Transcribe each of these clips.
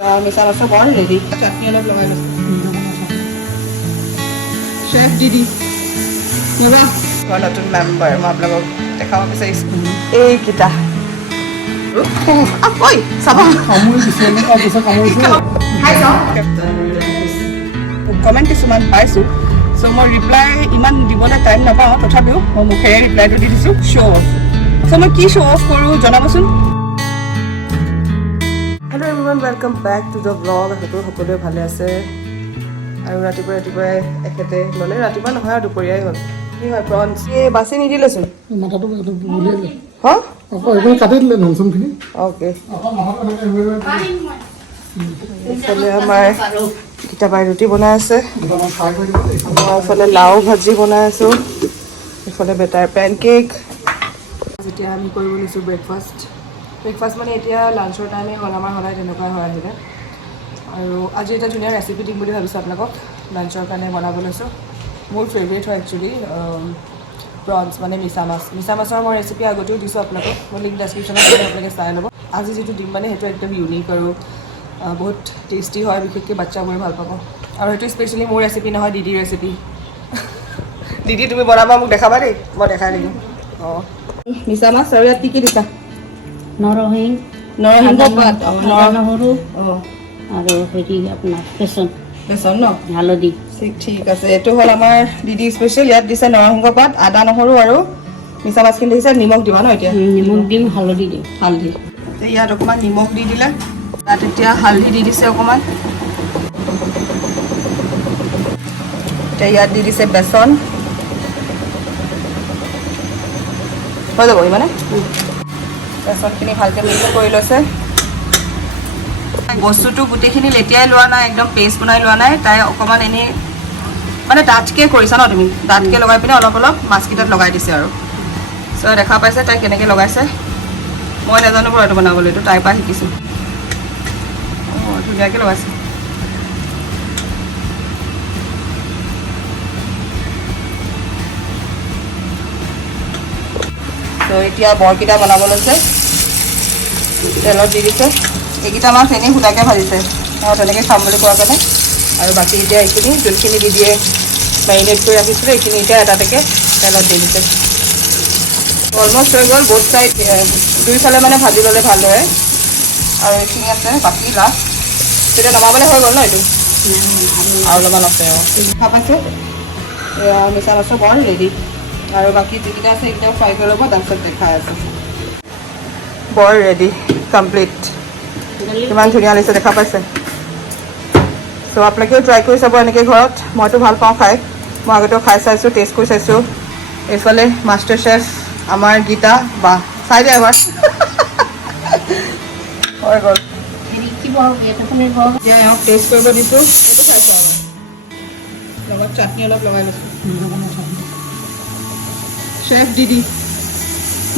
मिसा मासर बर रेडी चाटनी अलग लगाई लो शेफ दीदी नवा और नतुन मेंबर मैं आप लोगों देखाव বিচাৰিছো এই কিটা ঐ চাবা কামুৰি দিছে নে কৈছে কামুৰিছে হাই যাও কমেন্ট কিছুমান পাইছো সো মই ৰিপ্লাই ইমান দিবলৈ টাইম নাপাওঁ তথাপিও মই মুখেৰে ৰিপ্লাইটো দি দিছো শ্ব' অফ সো মই কি শ্ব' অফ কৰোঁ জনাবচোন Hello everyone, welcome back to the vlog. I hope সকলোৱে ভালে আছে আৰু ৰাতিপুৱা একেতে ললে ৰাতিপুৱা নহয় আৰু দুপৰীয়াই হ'ল কি হয় প্ৰনছ এই বাছি নিদিলেচোন মাথাটো বুলিয়ে যায় হা আকৌ এইটো কাটি দিলে নমচুমখিনি ওকে এইফালে আমাৰ কিতাবাই ৰুটি বনাই আছে এইফালে লাও ভাজি বনাই আছোঁ এইফালে বেটাৰ পেনকেক যেতিয়া আমি কৰিব লৈছোঁ ব্ৰেকফাষ্ট মানে এতিয়া লাঞ্চৰ টাইমে হ'ল আমাৰ সদায় তেনেকুৱা হয় আহিলে আৰু আজি এটা ধুনীয়া ৰেচিপি দিম বুলি ভাবিছোঁ আপোনালোকক লাঞ্চৰ কাৰণে বনাব লৈছোঁ মোৰ ফেভৰেট হয় একচুৱেলি প্ৰনছ মানে মিছা মাছৰ মই ৰেচিপি আগতেও দিছোঁ আপোনালোকক মই লিংক ডেছক্ৰিপশ্যনত দিম আপোনালোকে চাই ল'ব আজি যিটো দিম মানে সেইটো একদম ইউনিক আৰু বহুত টেষ্টি হয় বিশেষকৈ বাচ্চাবোৰে ভাল পাব আৰু সেইটো স্পেচিয়েলি মোৰ ৰেচিপি নহয় দিদিৰ ৰেচিপি দিদি তুমি বনাবা মোক দেখাবা দেই মই দেখাই দিম অঁ মিছা মাছ আৰু ইয়াত কি দিছা নৰসিংহ পাত নহৰু আৰু হেৰি আপোনাৰ বেচন ন হালধি ঠিক আছে এইটো হ'ল আমাৰ দিদি স্পেচিয়েল ইয়াত দিছে নৰসিংহ পাত আদা নহৰু আৰু মিছা মাছখিনি দিছে নিমখ দিবা ন এতিয়া নিমখ দিম হালধি দিম হালধি ইয়াত অকণমান নিমখ দি দিলে তাত এতিয়া হালধি দি দিছে অকণমান এতিয়া ইয়াত দি দিছে বেচন হৈ যাব ইমানে বেচনখিনি ভালকৈ মিক্স কৰি লৈছে বস্তুটো গোটেইখিনি লেটিয়াই লোৱা নাই একদম পেষ্ট বনাই লোৱা নাই তাই অকণমান এনেই মানে ডাঠকৈ কৰিছা ন তুমি ডাঠকৈ লগাই পিনে অলপ মাছকেইটাত লগাই দিছে আৰু চ' দেখা পাইছে তাই কেনেকৈ লগাইছে মই নাজানো বাৰু এইটো বনাবলৈ এইটো তাইৰ পৰা শিকিছোঁ অঁ ধুনীয়াকৈ লগাইছে তো এতিয়া বৰকেইটা বনাব লৈছে তেলত দি দিছে এইকেইটা মাছ এনেই সুদাকৈ ভাজিছে মই তেনেকৈ খাম বুলি কোৱাৰ কাৰণে আৰু বাকী এতিয়া এইখিনি যোনখিনি দি দিয়ে মেৰিনেট কৰি ৰাখিছিলোঁ এইখিনি এতিয়া এটা এটাকৈ তেলত দি দিছে অলমষ্ট হৈ গ'ল বহুত চাইড দুইফালে মানে ভাজি ল'লে ভালদৰে আৰু এইখিনি আছে বাকী লাষ্ট তেতিয়া নমাবলৈ হৈ গ'ল ন এইটো আৰু অলপমান আছে অঁ খাই পাইছে এয়া মিছা মাছৰ বৰ ৰেডি আৰু বাকী যিকেইটা আছে সেইকেইটাও ফ্ৰাই কৰি ল'ব তাৰপিছত দেখাই আছে বৰ ৰেডি কমপ্লিট কিমান ধুনীয়া লাগিছে দেখা পাইছে চ' আপোনালোকেও ট্ৰাই কৰি চাব এনেকৈ ঘৰত মইতো ভাল পাওঁ খাই মই আগতেও খাই চাইছোঁ টেষ্ট কৰি চাইছোঁ এইফালে মাষ্টাৰ চেফ আমাৰ গীতা বা চাই দে এবাৰ হৈ গ'ল এতিয়া এওঁক টেষ্ট কৰিব দিছোঁ এইটো খাইছোঁ আৰু লগত চাটনি অলপ লগাই লৈছোঁ शेफ दीदी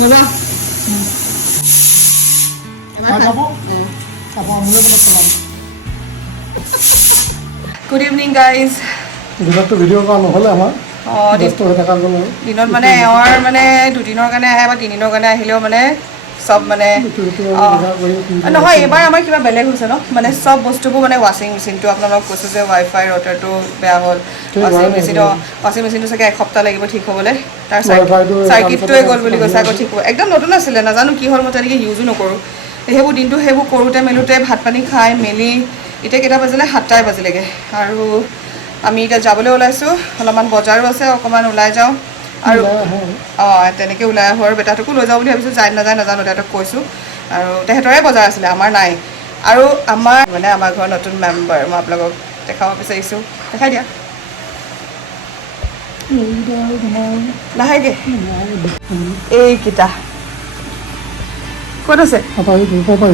नवा गुड इवनिंग गाइज দিনতটো ভিডিঅ' কৰা নহ'লে আমাৰ ব্যস্ত হৈ থকা গ'ল আৰু দিনত মানে এওঁৰ মানে দুদিনৰ কাৰণে আহে বা তিনিদিনৰ কাৰণে আহিলেও মানে চব মানে নহয় এইবাৰ আমাৰ কিবা বেলেগ হৈছে ন মানে চব বস্তুবোৰ মানে ৱাশ্বিং মেচিনটো আপোনালোকক কৈছোঁ যে ৱাইফাই ৰুটাৰটো বেয়া হ'ল ৱাশ্বিং মেচিনটো চাগে এসপ্তাহ লাগিব ঠিক হ'বলৈ তাৰ চাৰ্কিটটোৱে গ'ল বুলি কৈছে আকৌ ঠিক হ'ব একদম নতুন আছিলে নাজানো কি হ'ল মই তেনেকৈ ইউজো নকৰোঁ সেইবোৰ দিনটো সেইবোৰ কৰোঁতে মেলোঁতে ভাত পানী খাই মেলি এতিয়া কেইটা বাজিলে 7টাই বাজিলেগৈ আৰু আমি এতিয়া যাবলৈ ওলাইছোঁ অলপমান বজাৰো আছে অকণমান ওলাই যাওঁ আৰু অঁ তেনেকৈ ওলাই আহোঁ আৰু বেটাটোকো লৈ যাওঁ বুলি ভাবিছোঁ যায় নাযায় নাজানো তেহেঁতক কৈছোঁ আৰু তেহেঁতৰে বজাৰ আছিলে আমাৰ নাই আৰু আমাৰ ঘৰৰ নতুন মেম্বাৰ মই আপোনালোকক দেখাব বিচাৰিছোঁ দেখাই দিয়া লাহেকৈ এইকেইটা ক'ত আছে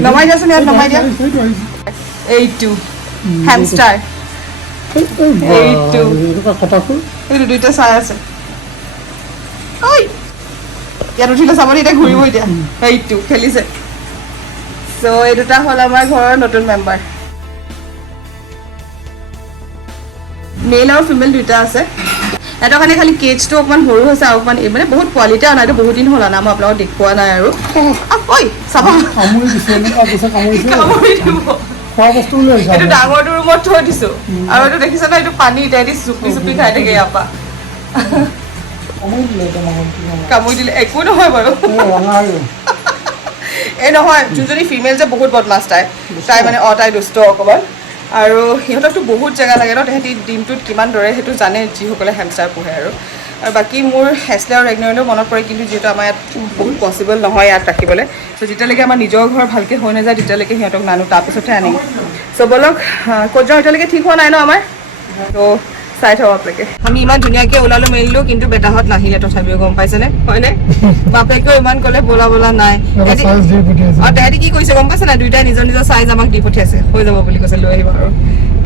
নমাই দিয়াচোন ইয়াত নমাই দিয়া এইটো হেমষ্টাৰ এইটো এইটো দুইটা চাই আছে ঐ ইয়াত উঠিলে চাবলৈ এতিয়া ঘূৰিব এতিয়া এইটো খেলিছে চ' এই দুটা হ'ল আমাৰ ঘৰৰ নতুন মেম্বাৰ মেল আৰু ফিমেল দুইটা আছে এটা কাৰণে খালি কেজটো অকণমান সৰু হৈছে আৰু অকণমান মানে বহুত কোৱালিটি অনা এইটো বহুত দিন হ'ল অনা মই আপোনালোকক দেখুওৱা নাই আৰু ঐ চাবা কামুৰি দিছে কামুৰি দিব খোৱা বস্তু বুলি আহিছে এইটো ডাঙৰটো ৰুমত থৈ দিছোঁ আৰু এইটো দেখিছা ন এইটো পানী ইটাই দি চুপি চুপি খাই থাকে ইয়াৰ পৰা কামুৰি দিলে একো নহয় বাৰু এই নহয় যোনজনী ফিমেল যে বহুত বদমাছ তাই মানে তাই দুষ্ট অকণমান আৰু সিহঁতকতো বহুত জেগা লাগে ন তাহাঁতি দিনটোত কিমান দৌৰে সেইটো জানে যিসকলে হেমষ্টাৰ পোহে আৰু বাকী মোৰ হেচলে আৰু ৰেগনাৰলৈও মনত পৰে কিন্তু যিহেতু আমাৰ ইয়াত বহুত পচিবল নহয় ইয়াত ৰাখিবলৈ চ' যেতিয়ালৈকে আমাৰ নিজৰ ঘৰ ভালকৈ হৈ নাযায় তেতিয়ালৈকে সিহঁতক নানো তাৰপিছতহে আনিম চ' ব'লক ক'ত যাওঁ এতিয়ালৈকে ঠিক হোৱা নাই ন আমাৰ ত' চাই থওঁ আপোনালোকে আমি ইমান ধুনীয়াকৈ ওলালোঁ মেলিলোঁ কিন্তু বেটাহঁত নাহিলে তথাপিও গম পাইছেনে হয়নে বাপেকেও ইমান ক'লে বোলা বোলা নাই তেহেঁতি কি কৰিছে গম পাইছে নাই দুইটাই নিজৰ নিজৰ চাইজ আমাক দি পঠিয়াইছে হৈ যাব বুলি কৈছে লৈ আহিব আৰু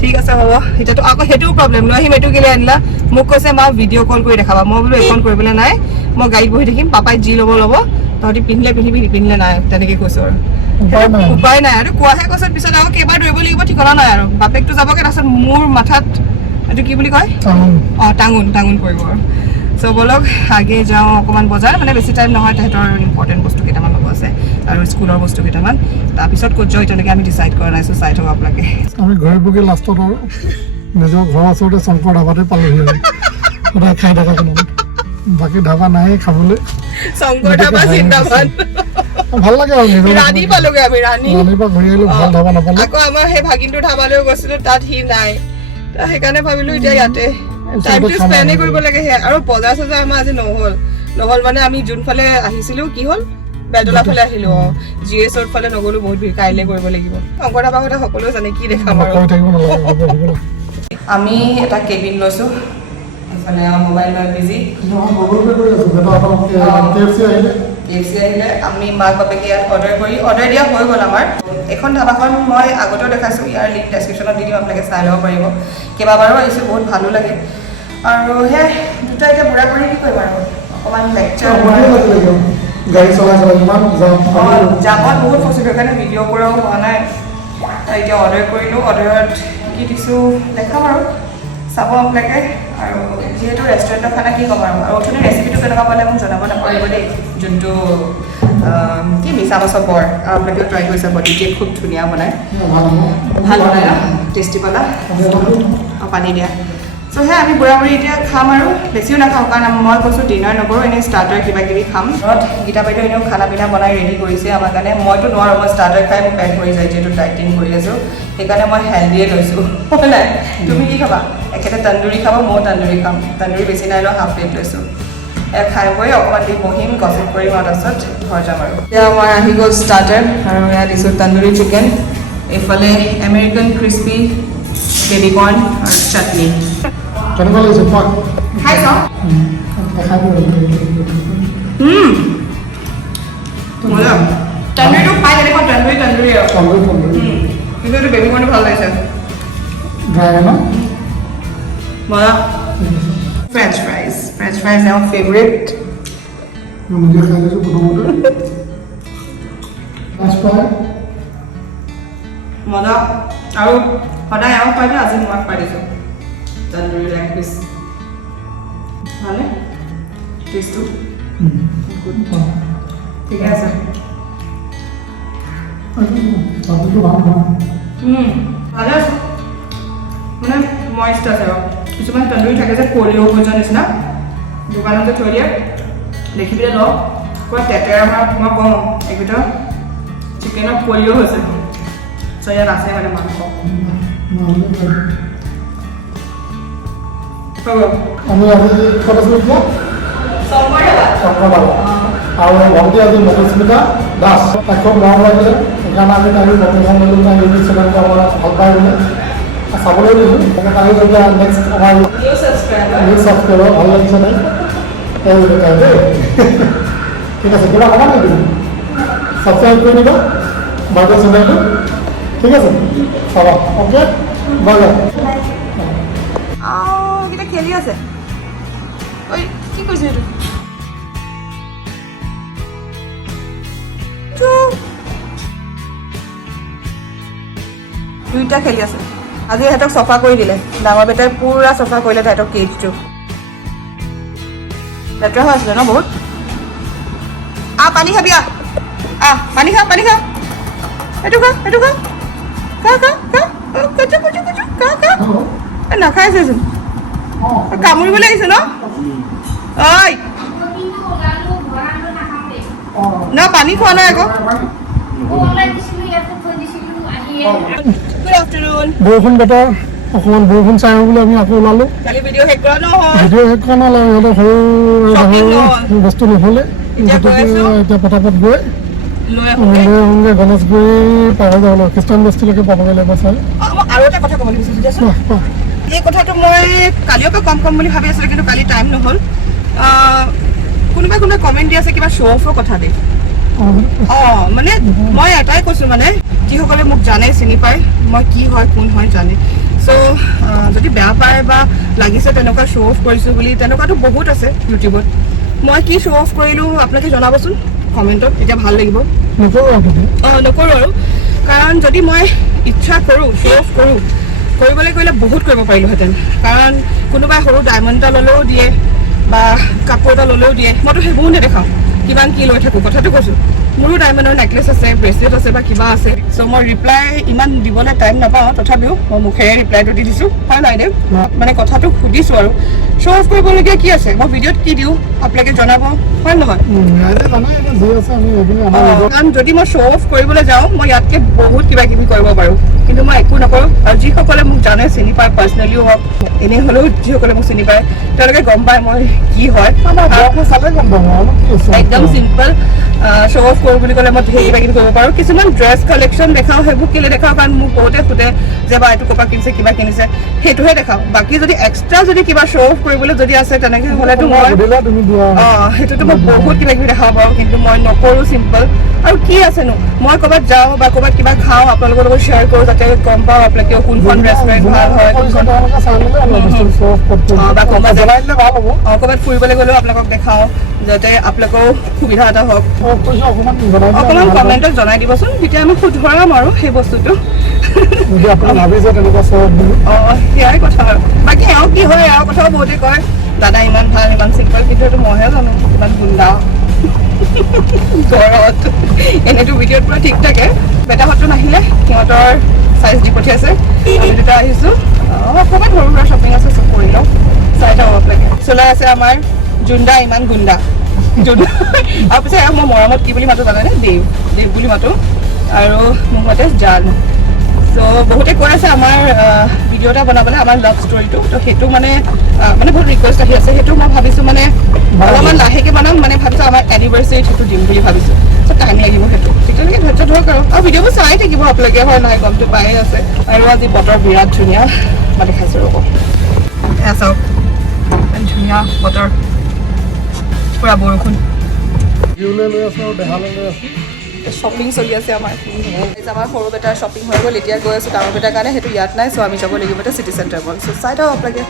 ঠিক আছে হ'ব এতিয়াতো আকৌ সেইটোও প্ৰব্লেম লৈ আহিম এইটো কেলৈ আনিলা মোক কৈছে মা ভিডিঅ' কল কৰি দেখাবা মই বোলো এইখন কৰিবলৈ নাই মই গাড়ীত বহি থাকিম পাপাই যি ল'ব তহঁতি পিন্ধিলে পিন্ধিবি নিপিন্ধিলে নাই তেনেকৈ কৈছোঁ আৰু উপায় নাই আৰু কোৱাহে কৈছে পিছত আকৌ কেইবাৰ দৌৰিব লাগিব ঠিকনা নাই আৰু বাপেকটো যাবগৈ তাৰপিছত মোৰ মাথাত এইটো কি বুলি কয় টাঙোন পৰিব আৰু চ' ব'লক আগে যাওঁ অকণমান বজাৰ মানে বেছি টাইম নহয় তাহাঁতৰ ইম্পৰ্টেণ্ট বস্তু কেইটামান ল'ব আছে আৰু স্কুলৰ বস্তু কেইটামান তাৰপিছত ক'ত যাওঁ এতিয়ালৈকে আমি ডিচাইড কৰা নাই চ' চাই থওঁ আপোনালোকে আমি ঘৰে পকি লাষ্টত আৰু নিজৰ ঘৰৰ ওচৰতে শংকৰ ধাবাতে পালোহি আৰু সদায় খাই থকা কোনো বাকী ধাবা নাই খাবলৈ শংকৰ ধাবা জিন্দাবাদ ভাল লাগে আৰু নিজৰ ৰাণী পালোগে আমি ৰাণীৰ পৰা ঘূৰি আহিলো ভাল ধাবা নাপালো আকৌ আমাৰ সেই ভাগিনটোৰ ধাবালৈ গৈছিলো তাত সি নাই সেইকাৰণে ভাবিলো এতিয়া ইয়াতে টাইমটো স্পেণ্ডে কৰিব লাগে সেয়া আৰু বজাৰ চজাৰ আমাৰ আজি নহ'ল মানে আমি যোনফালে আহিছিলোঁ কি হ'ল বেলতলা ফালে আহিলোঁ GS ফালে নগ'লো বহুত ভিৰ কাইলৈ কৰিব লাগিব শংকৰ ধাবা কথা সকলোৱে জানে কি দেখাম আৰু আমি এটা কেবিন লৈছোঁ মানে মোবাইল লৈ বিজি KFC আহিলে আমি মাক বাপেকে ইয়াত অৰ্ডাৰ দিয়া হৈ গ'ল আমাৰ এখন ধাবাখন মই আগতেও দেখাইছোঁ ইয়াৰ লিংক ডেছক্ৰিপশ্যনত দি দিম আপোনালোকে চাই ল'ব পাৰিব কেইবাবাৰো আহিছোঁ বহুত ভালো লাগে আৰু সেই দুটা এতিয়া বুঢ়া কৰি কি কৰিম আৰু অকণমান লেকচাৰ গাড়ী চলাই জামত বহুত ফচিলোঁ সেইকাৰণে ভিডিঅ' কৰাও হোৱা নাই এতিয়া অৰ্ডাৰ কৰিলোঁ অৰ্ডাৰত কি দিছোঁ দেখাম আৰু চাব আপোনালোকে আৰু যিহেতু ৰেষ্টুৰেণ্টৰ খানা কি ক'ম আৰু অথনি ৰেচিপিটো কেনেকুৱা পালে মোক জনাব নাপাৰিব দেই যোনটো কি মিছা মাছৰ বৰ আৰু আপোনালোকেও ট্ৰাই কৰি চাব দিদিয়ে খুব ধুনীয়া বনায় ভাল বনায় ন টেষ্টি পালা পানী দিয়া চ' সেয়া আমি বুঢ়া বুঢ়ী এতিয়া খাম আৰু বেছিও নাখাওঁ কাৰণ মই কৈছোঁ ডিনাৰ নকৰোঁ এনেই ষ্টাৰ্টাৰ কিবা কিবি খাম ঘৰত গীতা বাইদেউ এনেও খানা পিনা বনাই ৰেডি কৰিছে আমাৰ কাৰণে মইতো নোৱাৰোঁ মই ষ্টাৰ্টাৰ খাই মোৰ পেট ভৰি যায় যিহেতু ডাইটিং কৰি আছোঁ সেইকাৰণে মই হেল্ডিয়ে লৈছোঁ হয় নাই তুমি কি খাবা একেটা তন্দুৰী খাব ময়ো তন্দুৰী খাম তন্দুৰী বেছি নাই লওঁ হাফ প্লেট লৈছোঁ খাই বৈ অকণমান দি বহিম গছিপ কৰিম আৰু তাৰপিছত ঘৰ যাম আৰু এতিয়া মই আহি গ'ল ষ্টাৰ্টাৰ আৰু ইয়াত দিছোঁ তন্দুৰী চিকেন এইফালে আমেৰিকান ক্ৰিস্পি বেবি কৰ্ণ আৰু চাটনি কেনেকুৱা লাগিছে কোৱা খাই চাওঁ মজা তন্দুৰীটো খাই কেনেকুৱা তন্দুৰী আৰু কিন্তু এইটো বেবি কৰ্ণটো ভাল লাগিছে ড্ৰাই ন মজা ফ্ৰেঞ্চ ফ্ৰাইজ আমাৰ ফেভৰেট নিজে খাই লৈছোঁ প্ৰথমতে মজা আৰু সদায় এওঁ খুৱাই দিওঁ আজি মই খুৱাই দিছোঁ তন্দুৰী লেগ পিচ ভালে টেষ্টটো ঠিকে আছে ভালে আছোঁ মানে মইষ্ট আছে আৰু কিছুমান তন্দুৰী থাকে যে কৰিও ভোজন নিচিনা দোকানতে থৈ দিয়ে দেখি পেলাই লওঁ পুৰা তেতেৰা মই কওঁ এইকেইটা চিকেনত কৰিও হৈছে চ' ইয়াত আছে মানে মাংস আমি আজি ক'ত আছোঁ এতিয়া শংকৰবাবা আৰু ভণ্টি আজি মধুস্মিতা দাস তাক খুব মৰম লাগিলে সেইকাৰণে আমি তাইক নতুন ল'লোঁ তাই ইউটিউব চেনেলটো আমাৰ ভাল পাই বোলে চাবলৈ দিছোঁ সেইকাৰণে তাইক এতিয়া নেক্সট আমাৰ নিউ ছাবস্ক্ৰাইবাৰ ভাল লাগিছে তাই তাই দেই ঠিক আছে কিবা ক'বা নেকি ছাবস্ক্ৰাইব কৰি দিবা বাইদেউ চেনেলটো ঠিক আছে চাবা অ'কে বাই বাই এইকেইটা খেলি আছে ঐ কি কৰিছে এইটো দুইটা খেলি আছে আজি সিহঁতক চফা কৰি দিলে ডাঙৰ বেটাই পুৰা চফা কৰিলে তাহাঁতক কেজটো লেতেৰা হৈ আছিলে ন বহুত পানী খাবি পানী খা এইটো খা নাখাইছেচোন কামুৰিবলৈ আহিছে ন ঐ ন পানী খোৱা নাই আকৌ গুড আফটাৰনুন বৰষুণ বতৰ অকণমান বৰষুণ চাই বুলি আমি আকৌ ওলালোঁ কালি ভিডিঅ' শেষ কৰা নহয় ভিডিঅ' শেষ কৰা নহ'লে ইহঁতৰ সৰু Shopping সৰু বস্তু নহ'লে এতিয়া গৈ গতিকে আছোঁ। এতিয়া পটাপট গৈ লৈ আহোঁগৈ লৈ আহোঁগৈ গণেশগুৰি পাৰ যাব লাগিব খ্ৰীষ্টান বস্তুলৈকে পাবগৈ লাগিব চাই মই আৰু এটা কথা ক'বলৈ বিচাৰিছোঁ দিয়াচোন কোৱা কোৱা এই কথাটো মই কালিৰ পৰা কম বুলি ভাবি আছিলোঁ কিন্তু কালি টাইম নহ'ল কোনোবাই কমেণ্ট দি আছে কিবা শ্ব' অফৰ কথা দেই মানে মই এটাই কৈছোঁ মানে যিসকলে মোক জানে চিনি পায় মই কি হয় কোন হয় জানে চ' যদি বেয়া পায় বা লাগিছে তেনেকুৱা শ্ব' অফ কৰিছোঁ বুলি তেনেকুৱাতো বহুত আছে ইউটিউবত মই কি শ্ব' অফ কৰিলোঁ আপোনালোকে জনাবচোন কমেণ্টত এতিয়া ভাল লাগিব নকৰোঁ নকৰোঁ আৰু কাৰণ যদি মই ইচ্ছা কৰোঁ শ্ব' অফ কৰোঁ কৰিবলৈ কৰিলে বহুত কৰিব পাৰিলোঁহেঁতেন কাৰণ কোনোবাই সৰু ডায়মণ্ড এটা ল'লেও দিয়ে বা কাপোৰ এটা ল'লেও দিয়ে মইতো সেইবোৰো নেদেখাওঁ কিমান কি লৈ থাকোঁ কথাটো কৈছোঁ মোৰো ডায়মণ্ডৰ নেকলেছ আছে ব্ৰেচলেট আছে বা কিবা আছে চ' মই ৰিপ্লাই ইমান দিবলৈ টাইম নাপাওঁ তথাপিও মই মুখেৰে ৰিপ্লাইটো দি দিছোঁ হয় নাই দেৱ মানে কথাটো সুধিছোঁ আৰু শ্ব' অফ কৰিবলগীয়া কি আছে মই ভিডিঅ'ত কি দিওঁ আপোনালোকে জনাব হয় নহয় কাৰণ যদি মই শ্ব' অফ কৰিবলৈ যাওঁ মই ইয়াতকৈ বহুত কিবা কিবি কৰিব পাৰোঁ কিন্তু মই একো নকৰোঁ আৰু যিসকলে মোক জানে চিনি পায় পাৰ্চনেলিও হওক এনেই হ'লেও যিসকলে মোক চিনি পায় তেওঁলোকে গম পায় মই কি হয় একদম চিম্পল শ্ব' অফ কৰোঁ বুলি ক'লে মই ধেৰ কিবা কিবি কৰিব পাৰোঁ কিছুমান ড্ৰেছ কালেকশ্যন দেখাওঁ সেইবোৰ কেলৈ দেখাওঁ কাৰণ মোক বহুতে সোধে যে বা এইটো ক'ৰপৰা কিনিছে কিবা কিনিছে সেইটোহে দেখাওঁ বাকী যদি এক্সট্ৰা যদি কিবা শ্ব' অফ কৰিবলৈ যদি আছে তেনেকৈ হ'লেতো মই সেইটোতো মই বহুত কিবা কিবি দেখাব পাৰোঁ কিন্তু মই নকৰোঁ চিম্পল আৰু কি আছেনো মই ক'ৰবাত যাওঁ বা ক'ৰবাত কিবা খাওঁ আপোনালোকৰ লগত শ্বেয়াৰ কৰোঁ যাতে গম পাওঁ আপোনালোকে কোনখন ৰেষ্টুৰেণ্ট ভাল হয় বা ক'ৰবাত ফুৰিবলৈ গ'লেও আপোনালোকক দেখাওঁ যাতে আপোনালোকেও সুবিধা এটা হওক অকণমান কমেণ্টত জনাই দিবচোন তেতিয়া আমি শুধৰাম আৰু সেই বস্তুটো সেয়াই কথা আৰু বাকী এওঁ কি হয় এওঁৰ কথাও বহুতে কয় দাদা ইমান ভাল ইমান চিম্পল কিন্তু এইটো মইহে জানো ইমান গুণ্ডা ঘৰত এনেইতো ভিডিঅ'ত পুৰা ঠিক থাকে বেটাহঁতো নাহিলে সিহঁতৰ চাইজ দি পঠিয়াইছে আমি দুটা আহিছোঁ অকণমান সৰু সুৰা শ্বপিং আছে চব কৰি লওঁ চাই থাকক আপোনালোকে চলাই আছে আমাৰ জুণ্ডা ইমান গুণ্ডা জুণ্ডা আৰু পিছে মই মৰমত কি বুলি মাতো জানেনে দেৱ বুলি মাতো আৰু মোৰ মতে জান চ' বহুতে কৈ আছে আমাৰ ভিডিঅ' এটা বনাবলৈ আমাৰ লাভ ষ্টৰিটো তো সেইটো মানে বহুত ৰিকুৱেষ্ট আহি আছে সেইটো মই ভাবিছোঁ মানে অলপমান লাহেকৈ বনাম মানে ভাবিছোঁ আমাৰ এনিভাৰ্চাৰীত সেইটো দিম বুলি ভাবিছোঁ চ' টাইম লাগিব সেইটো তেতিয়ালৈকে ধৈৰ্য ধৰক আৰু ভিডিঅ'বোৰ চাই থাকিব আপোনালোকে হয় নহয় গমটো পায়ে আছে আৰু আজি বতৰ বিৰাট ধুনীয়া মই দেখাইছোঁ ৰ'ব এয়া চাওক ইমান ধুনীয়া বতৰ পুৰা বৰষুণ শ্বপিং চলি আছে আমাৰ সৰু বেটাৰ শ্বপিং হৈ গ'ল এতিয়া গৈ আছোঁ ডাঙৰ বেটাৰ কাৰণে সেইটো ইয়াত নাই চ' আমি যাব লাগিব এতিয়া চিটি চেণ্টাৰ মল চ' চাই থাকক আপোনালোকে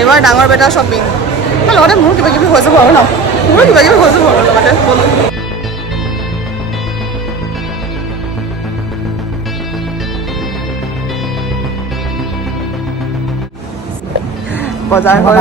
এইবাৰ ডাঙৰ বেটাৰ শ্বপিং লগতে মোৰ কিবা কিবি হৈ যাব আৰু ন মোৰো কিবা কিবি হৈ যাব আৰু লগতে বজাৰ হয়